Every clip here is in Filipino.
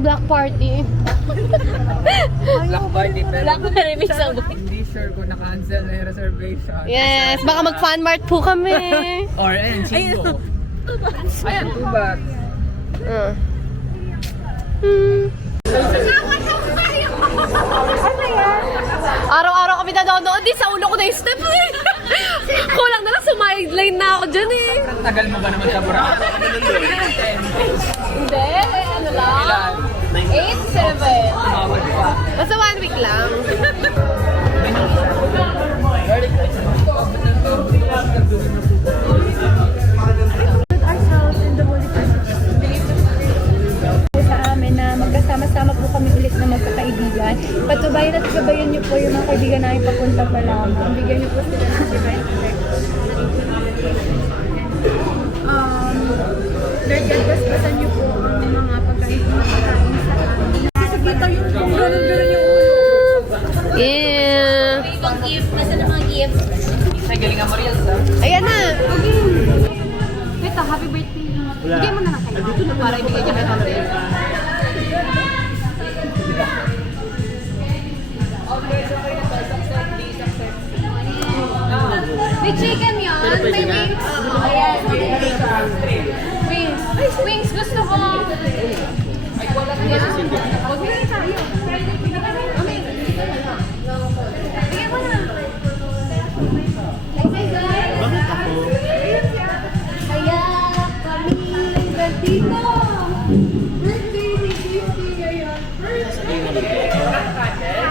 Black Party. Black Party, pero Black Party, mix ang hindi sure kung na-cancel na yung reservation. Yes, baka mag-fan mart po kami. Or ayun, Chingo. Ayan, 2 bags. Araw-araw kami nanonood din sa ulo ko na yung step eh. Kulang na lang, sumideline na ako dyan eh. Tagal mo ba naman sa Boracay? Hindi, ano lang. 8, 7. Basta 1 week lang. Ourselves in the Holy sa amin na magkasama-sama po kami ulit na magkakaibigan. Patubayan at gabayan niyo po yung mga kaibigan namin papunta pa lang. Bigyan niyo po sila ng divine protection. Lord God, basbasan niyo po ang mga pagkain sa amin. Nakikita yung gano'n yung Yeah. ibang gift. Nasa na mga gift? Ay, galingan mo reels, ha? Ayan na. Ito, happy birthday. Bigyan mo na lang kayo. Para ibigay niya kay Ate. May chicken yun? May wings? Ayan. Wings. Wings, gusto ko. Huwag mo na tayo. Bigyan mo na. Bakit ako? Kaya kami nandito. Birthday ni Christy ngayon.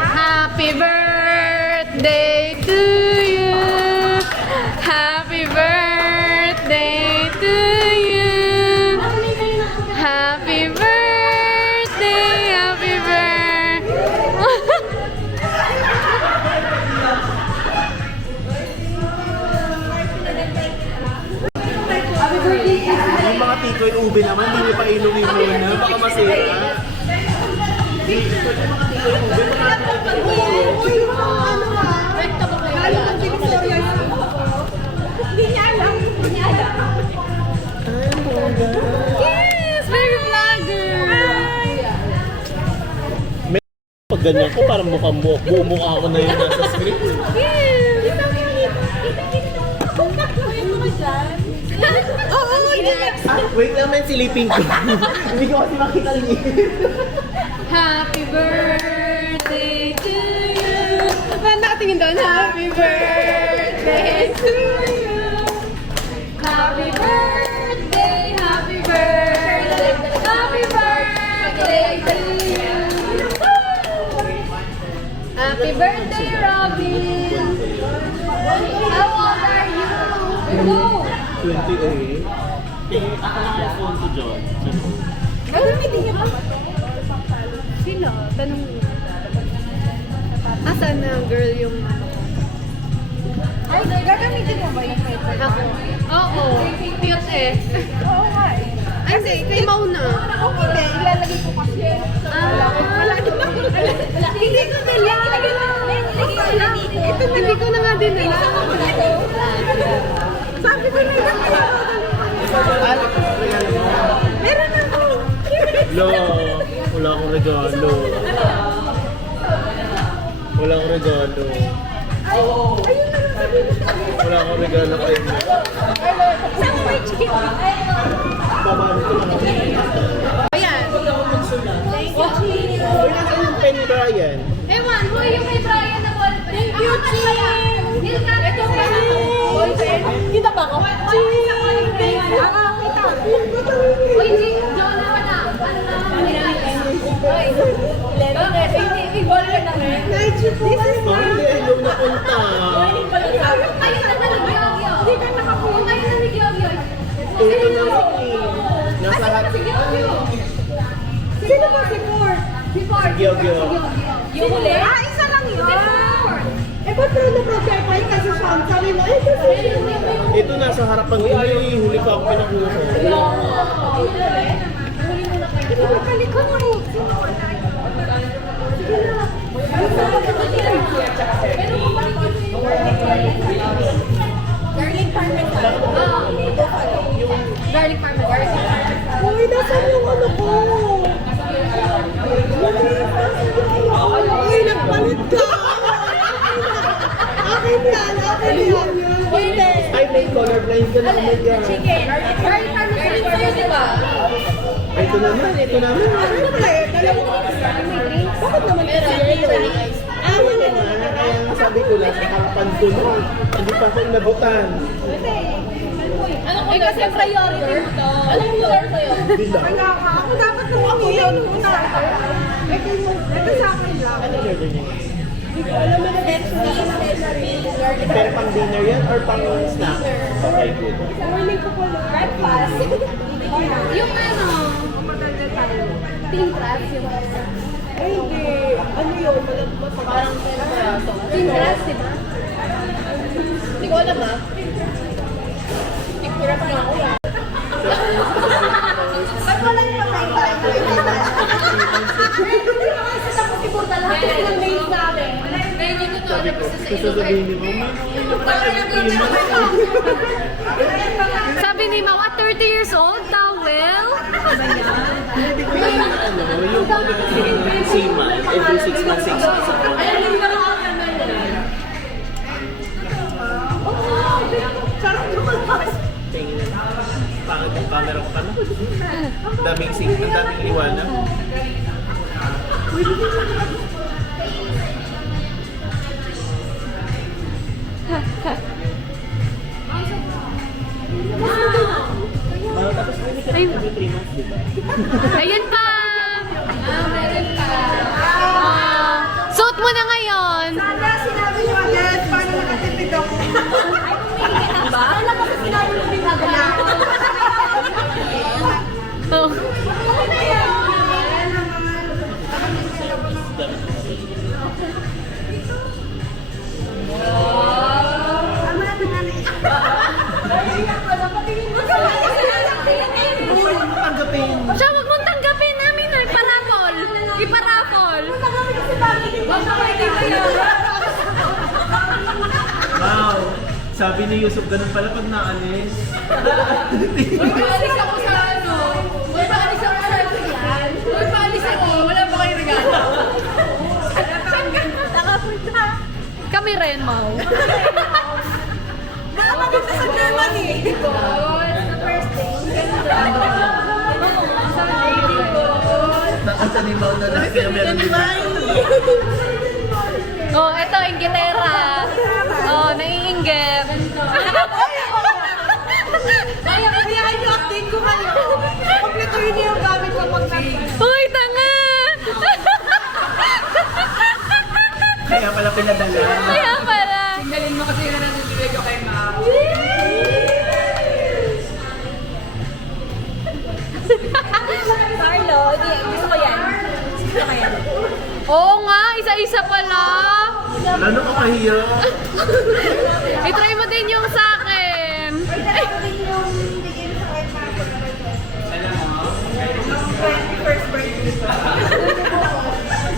Happy birthday to you. Happy birthday to you. Happy birthday, happy birthday. Yung mga tikoy ube naman, hindi niyo pa inumin muna. Baka masira. Yes, baby vlogger. Pag ganyan ko, parang mukhang bumukha ako na yun nasa script. Wait naman, silipin ko. Hindi ko kasi makita niya. Happy birthday to you. Nakatingin doon. Happy birthday to you. Happy birthday, happy birthday, happy birthday to you. Happy birthday, Robin. How old are you? Go. 28. Ako lang yung phone ko, John. Gagamitin niyo ba? Sino? Tanong mo. Asan na girl yung Ay, gagamitin mo ba yung paper? ako? Oo. Cute eh. Oo nga eh. Ay, hindi. Kayo mauna. Hindi, ilalagay ko kasi. Malaki na. Hindi ko na lang. Ito hindi ko na nga din eh. Sabi ko na lang. Meron ako. Lo, wala akong regalo. Wala akong regalo. Ayun na lang sabi ko. Wala akong regalo kayo. Saan mo yung chicken? Babalik ko lang ako. Ayan. Thank you, Chino. Wala ka yung pen ni Brian. Ewan, mo yung kay Brian na ball. Thank you, Chino. Ito pa na. Kita ba ko? Chino. Thank you. Kita. Uy, Jing, Jonah ka na. Ano na? Ball ka na rin. This is Bakit hindi ayaw napunta? Kayo na naligyawyaw. Hindi ka nakapunta. Kayo na naligyawyaw. Ito na si nasa lahat. Sino ba si Ford? Before. Gyo-gyo. Yung huli? Isa lang yun. Eh, ba't na na-projectile kasi siya? Sabi mo, kasi Ito nasa harapan ko. Huli pa ako pinakuha. Ito na kalikot mo. Garlic parmesan. Garlic parmesan. Uy, nasaan yung ano ko? Ay, nagpalit ka! Akin yan, akin yan. Ay, may colorblind ka na. Oh my God. Chicken. Ito naman, ito naman. Ano player? Dalawa. Bakit naman kasi Kaya nga sabi ko lang, harapan ko na. Hindi pa ako inabutan. Eh kasi priority mo to. Anong color sa'yo? Bila. Wala ka. Ako dapat nung ako yun. Ito sa akin lang. Ano order niya? Hindi ko alam na Pero pang dinner yan or pang snack? Okay, good. morning ko po lang. Breakfast. Yung ano, team crabs yung Ay, hindi. Ano yun? parang team crabs, diba? Hindi ko alam ha. Team crabs na ako ah. Ba't wala niyo patay pa? Sabi ko, sasabihin ni Mama, Sabi ni Mau, at 30 years old, towel? hindi ko lang ano, yung seaman, every 6 months, 6 months ako. Tingin na, pangit yung camera ko pala. Daming ang daming liwanag. Tapos hindi ka every 3 months, di ba? Ayun pa! Meron pa. Suot mo na ngayon. Sana sinabi niyo agad paano nakatipid ako. Ba? Wala kasi sinabi mo binagala. Oh. Tanggapin. Siya, huwag mong tanggapin namin. Iparapol. Iparapol. Wow! Sabi ni Yusuf, ganun pala pag naalis. Paalis ako sa ano. Paalis ako sa yan. Paalis ako. Wala pa kayo regalo. Nakapunta. Kami rin, Mau. Baka maganda sa Germany. Nakanta ni Mau na lang kaya meron din. Oh, eto, inggitera. Oh, naiinggit. Ay, kaya yung update ko kayo. Kompletuhin niyo yung gamit ko pag Uy, tanga! Kaya pala pinadala. Kaya pala. Tinggalin mo kasi yung nanuntulig ko kay Ma. Carlo, gusto ko yan. Gusto ko yan. Oo nga, isa-isa pala. Ano ka kahiya? I-try mo din yung sa akin.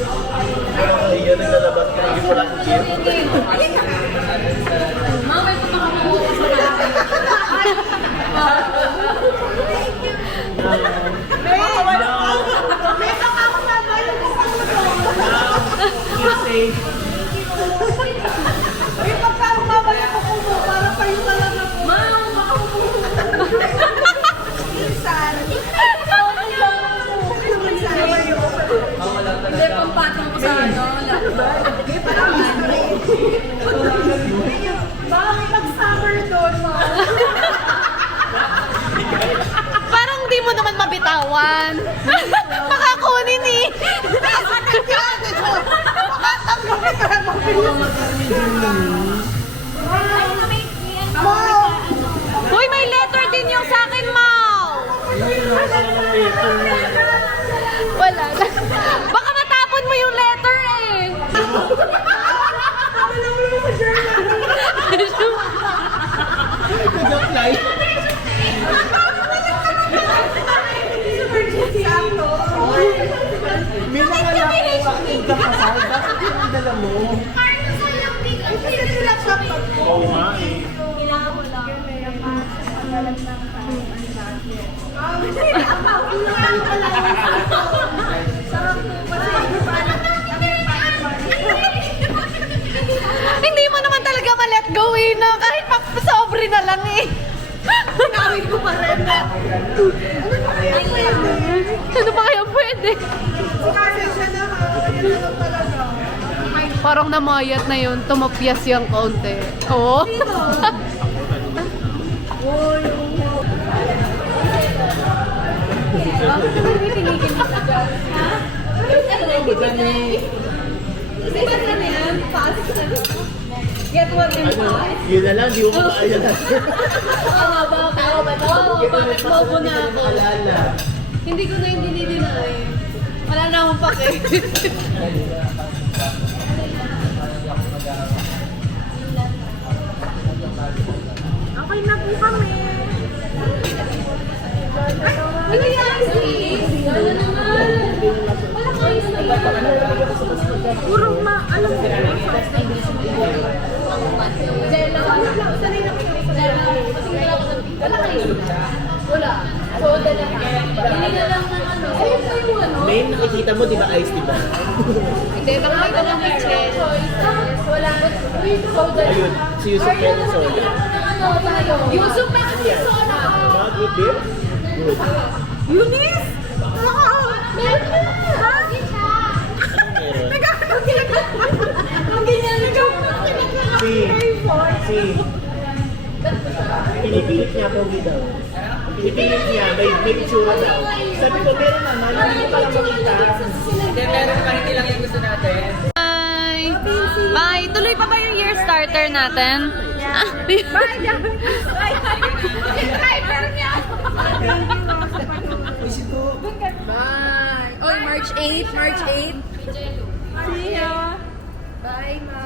Kahiya naglalabas ka. Hindi ko lang gift. Mamay ko makamuha sa May baka ako nabayan ko sa You say, May baka ako nabayan ko po para kayo talaga po. Minsan. Hindi, pampatong ko sa ano. Baka may mag-summer doon, Ma. Parang di mo naman mabitawan. Makakunin eh. Uy, may letter din yung sa akin, Mau. Wala na. Baka matapon mo yung letter eh. nag-apply. May mga nakakakit ka kasal. Bakit yung ang dala mo? Oo nga eh. Sarap po. Gawin na, kahit sobre na lang eh. Pinawin ko pa rin. Ano pa kaya pwede? Kasi siya na ha, yan na lang talaga. Parang namayat na yun, tumapyas yung konti. Oo. Get one and Yun na lang, di mo makaya na. Bakit bobo na ako? Alala. Hindi ko na yung dinidinay. Wala na akong pake. Okay na po kami. Wala yan! Wala naman! Wala kayo na Puro alam mo. Jello. Sanay na kayo sa Jello. Kasi wala ko ng wala kayo. Wala. Soda na ka. Hindi na lang ng ano. Ayun pa yung ano. Main, nakikita mo, di ba, ice, di ba? Hindi, nakakita lang ng choice. Wala. Soda. Ayun, si Yusuf Pero Sola. Ano tayo? Yusuf pa kasi soda. Not good beer? Good. Eunice! Meron na. Ha? Meron. Ang ganyan na Si. Pinipilit niya ako daw. Pinipilit niya, may itsura daw. Sabi ko, meron naman, hindi ko palang makita. Bye! Bye! Tuloy pa ba yung year starter natin? Yeah. Bye, Jan. Bye. Driver niya. Bye! Oh, March 8, March 8. See ya. Bye, Ma.